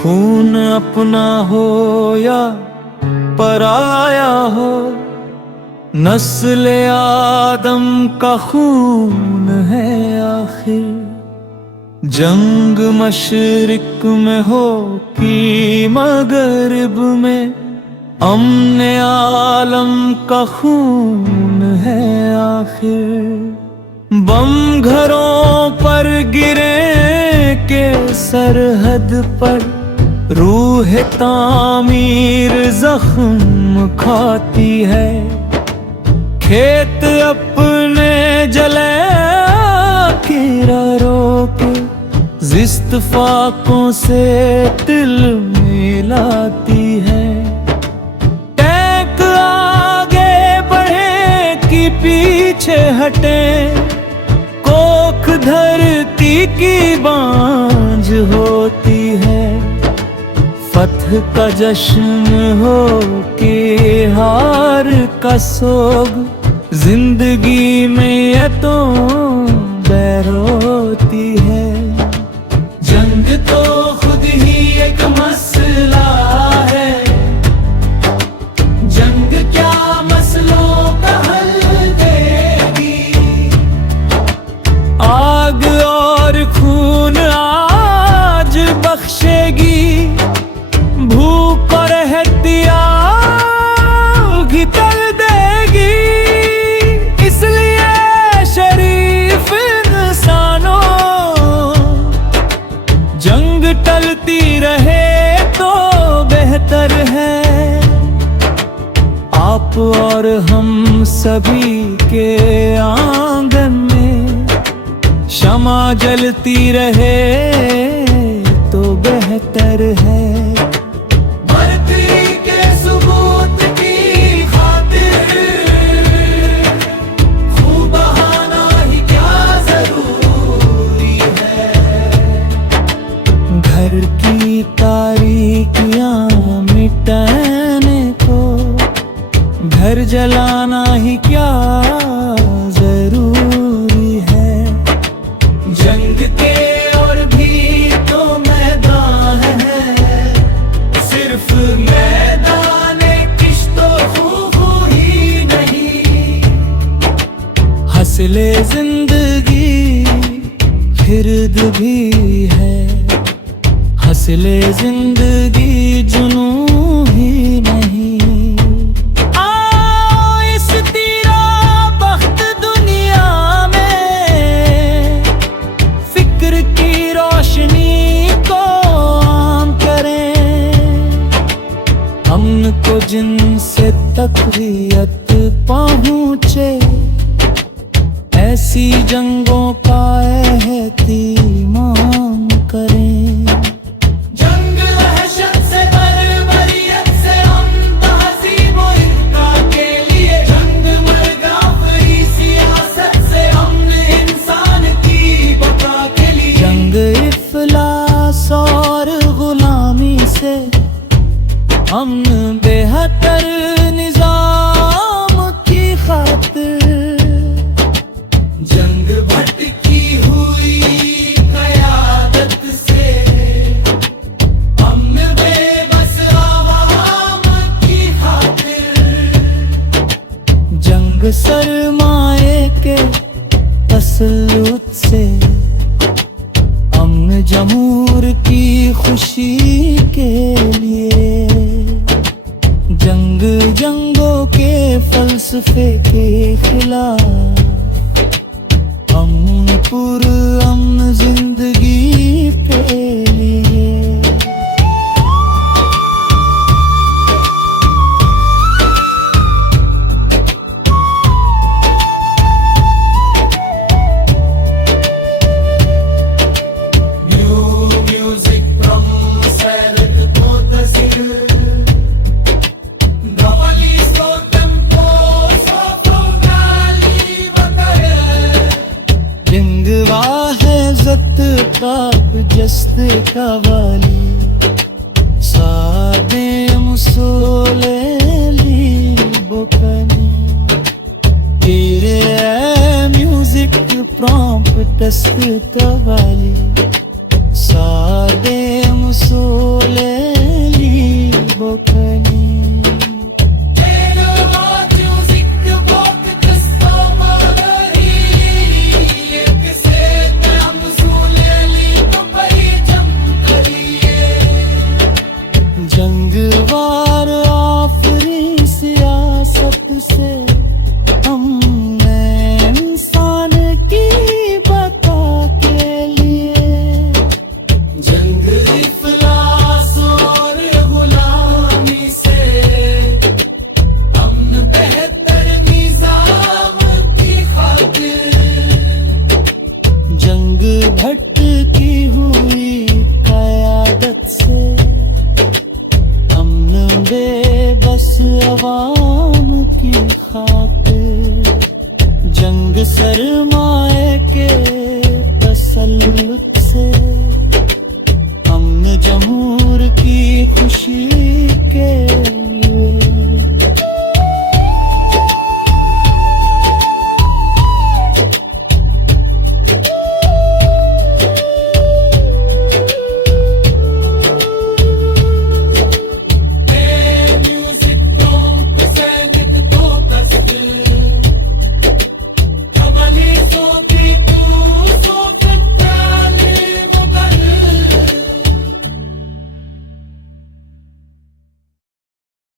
खून अपना हो या पराया हो, नस्ल आदम का खून है आखिर। जंग मशरिक में हो कि मगरिब में, अमने आलम का खून है आखिर। बम घरों पर गिरे के सरहद पर, रूह तामीर जख्म खाती है। खेत अपने जले कीड़ा रोके, जिस्त फाकों से तिल मिलाती है। टैंक आगे बढ़े कि पीछे हटे, कोख धरती की बांझ होती है। फतह का जश्न हो के हार का सोग, जिंदगी में ये तो बैर होती है। जंग तो खुद ही एक मसला है, जंग क्या मसलों का हल देगी। आग और खून आज बख्शेगी, भूख और एहतियात तल देगी। इसलिए शरीफ इंसानों, जंग टलती रहे तो बेहतर है। आप और हम सभी के आंगन में शमा जलती रहे तो बेहतर है। घर की तारीकियां मिटाने को घर जलाना ही क्या जरूरी है। जंग के और भी तो मैदान है, सिर्फ मैदाने किश्तो खूबू ही नहीं। हसले जिंदगी फिर्द भी है, हसले जिंदगी जुनू ही नहीं। आओ इस तीरा बख्त दुनिया में, फिक्र की रोशनी को आम करें। अमन को जिनसे तक़वियत पहुँचे, ऐसी जंगों का एहतिमाम करें। अमन बेहतर निजाम की खातिर, जंग भटकी हुई क़यादत से। अमन बेबस आवाम की खातिर, जंग सरमाए के तसल्लुत से। अमन जमूर की खुशी के लिए, जंग जंगों के फलसफे के खिलाफ। अमन पुर अमन जिंदगी के लिए। जस्त का वाली सादे मुसोले ली बोकनी तेरे म्यूजिक प्रॉम्प्ट तस्त वाली सादे मुसोले नूर की खुशी के